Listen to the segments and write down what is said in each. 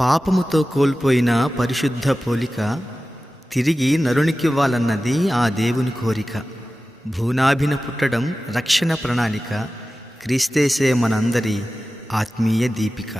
పాపముతో కోల్పోయిన పరిశుద్ధ పోలిక తిరిగి నరునికివ్వాలన్నది ఆ దేవుని కోరిక. భూనాభిన పుట్టడం రక్షణ ప్రణాళిక. క్రీస్తేసే మనందరి ఆత్మీయ దీపిక.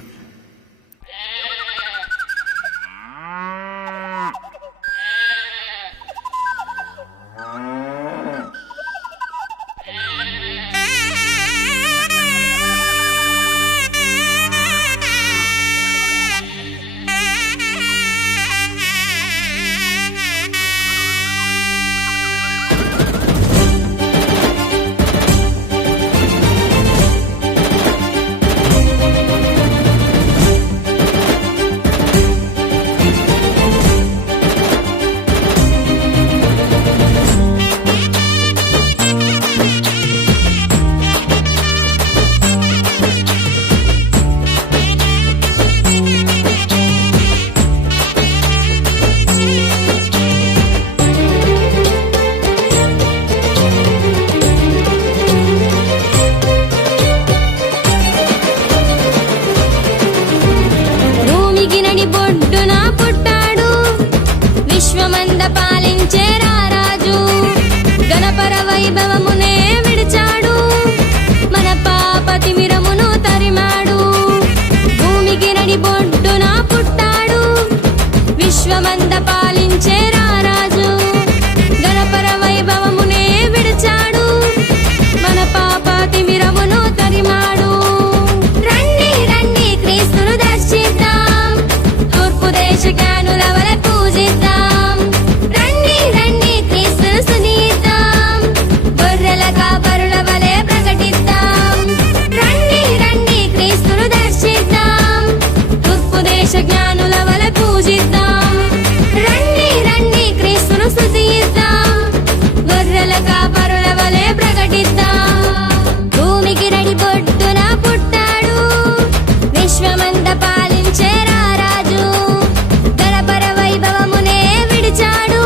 వైభవమునే విడిచాడు, మన పాప తిమిరమును తరిమాడు. భూమికి నడిబొడ్డున పుట్టాడు, విశ్వమంద పాలించే రారాజు. గణపర వైభవమునే విడిచాడు, మన పాప తిమిరమును తరిమాడు. రండి రండి క్రీస్తును దర్శిద్దాం, తూర్పు దేశ జ్ఞానుల వలె పూజిద్దాం. రండి రండి క్రీస్తును స్తుతిద్దాం, గొర్రెల కాపరుల వలె ప్రకటిద్దాం. రండి రండి క్రీస్తును దర్శిద్దాం, తూర్పు దేశ జ్ఞానుల వలె పూజిద్దాం. రండి రండి క్రీస్తును స్తుతిద్దాం, గొర్రెల కాపరుల వలె ప్రకటిద్దాం. భూమికి నడిబొడ్డున పుట్టాడు, విశ్వమంత పాలించే రారాజు. గణపర వైభవమునే విడిచాడు,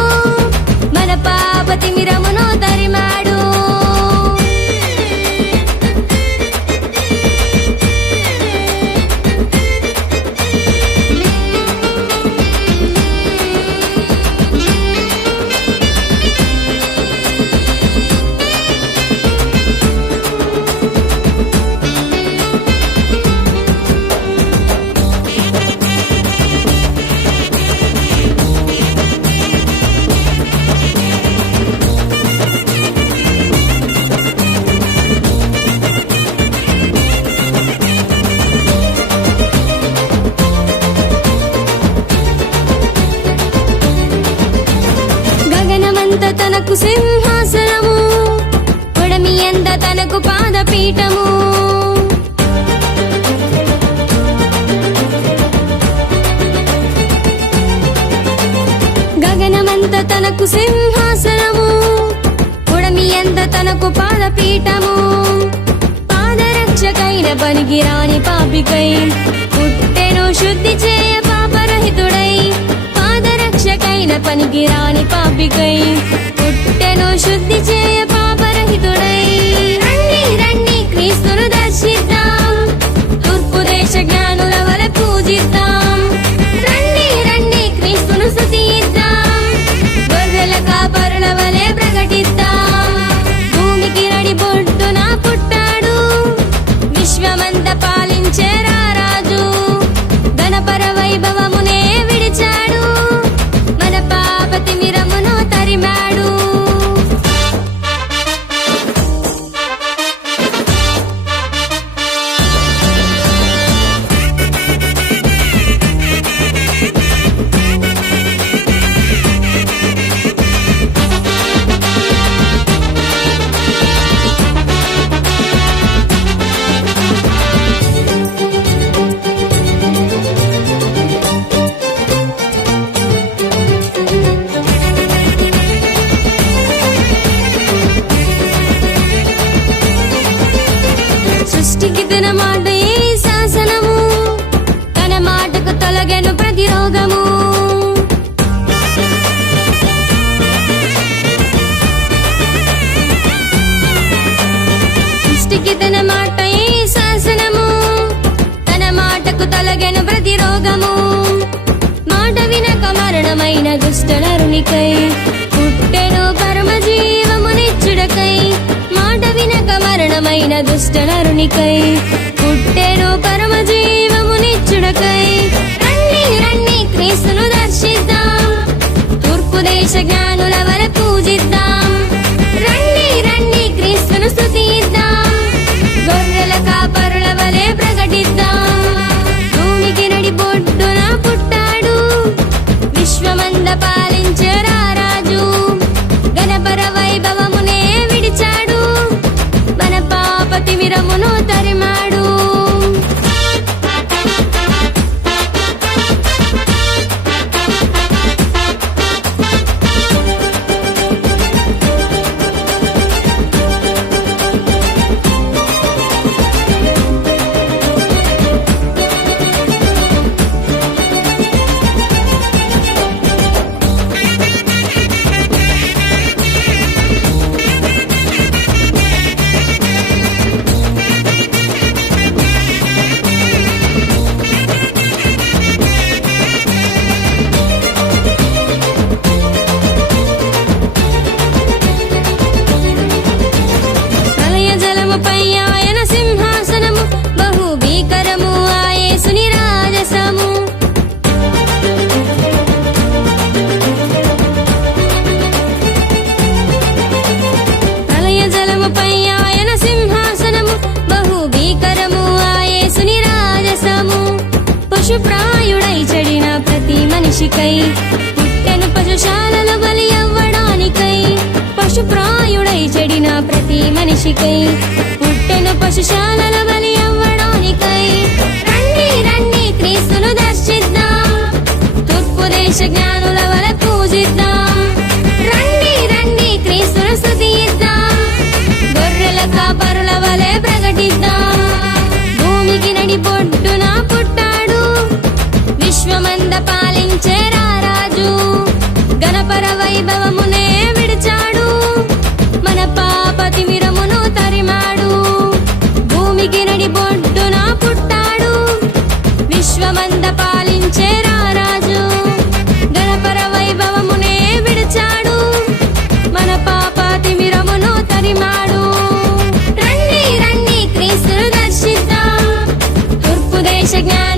మన పాప తిమిరమును తరిమాడు. గగనమంత తనకు సింహాసనము, పొడమి ఎంత తనకు పాదపీఠము. గగనమంత తనకు సింహాసనము, పొడమి ఎంత తనకు పాదపీఠము. పాదరక్షకైన పనికిరాని పాపికై పుట్టెను శుద్ధి చేయ పాపరహితుడై. పాదరక్షకైన పనికిరాని పాపికై పుట్టెను శుద్ధి చేయ పాపరహితుడై. రండి రండి క్రీస్తును దర్శిద్దాం, తూర్పు దేశ జ్ఞానుల వలె పూజిద్దాం. రండి రండి క్రీస్తును స్తుతిద్దాం, గొర్రెల కాపరుల వలె ప్రకటిద్దాం. భూమికి నడిబొడ్డున పుట్టాడు, విశ్వమంత పాలించే రారాజు. గణపర వైభవమునే విడిచాడు, మన పాప తిమిరమును తరిమాడు. సృష్టికి తన మాట ఏ శాసనము, తన మాటకు తొలగెను ప్రతి రోగము. సృష్టికి తన మాట ఏ శాసనము, తన మాటకు తొలగెను ప్రతి రోగము. దుష్ట నరునికై పుట్టెను పరమ జీవమునిచ్చుడకై మాట వినక మరణమైన దుష్ట నరునికై పుట్టెను పరమ జీవమునిచ్చుడకై రండి రండి క్రీస్తును దర్శిద్దాం తూర్పు దేశ జ్ఞానుల వలె పూజిద్దాం రండి రండి క్రీస్తును స్తుతిద్దాం గొర్రెల కాపరుల వలె ప్రకటిద్దాం భూమికి నడిబొడ్డున పుట్టాడు విశ్వమంద పాలించే రారాజు గణపర వైభవమునే విడిచాడు మన పాప తిమిరమును తరిమాడు ప్రళయ జలముపై ఆయన సింహాసనము బహు భీకరము ఆ యేసుని రాజసము ప్రళయ జలముపై ఆయన సింహాసనము బహు భీకరము ఆ యేసుని రాజసము పశుప్రాయుడై చెడిన ప్రతి మనిషికై పుట్టెను పశుశాలలో బలి అవ్వడానికై పశుప్రాయుడై చెడిన ప్రతి మనిషికై పుట్టెను పశుశాలలో బలి అవ్వడానికై రండి రండి క్రీస్తును దర్శిద్దాం తూర్పు దేశ జ్ఞానుల వలె పూజిద్దాం రండి రండి క్రీస్తును స్తుతిద్దాం గొర్రెల కాపరుల వలె ప్రకటిద్దాం భూమికి నడిబొడ్డున పుట్టాడు విశ్వమంద పాలించే రారాజు గణపర వైభవమునే విడిచాడు మన పాప తిమిరమును తరిమాడు భూమికి నడిబొడ్డున పుట్టాడు విశ్వమంద పాలించే రారాజు గణపర వైభవమునే విడిచాడు మన పాప తిమిరమును తరిమాడు రండి రండి క్రీస్తును దర్శిద్దాం తూర్పు దేశ జ్ఞాన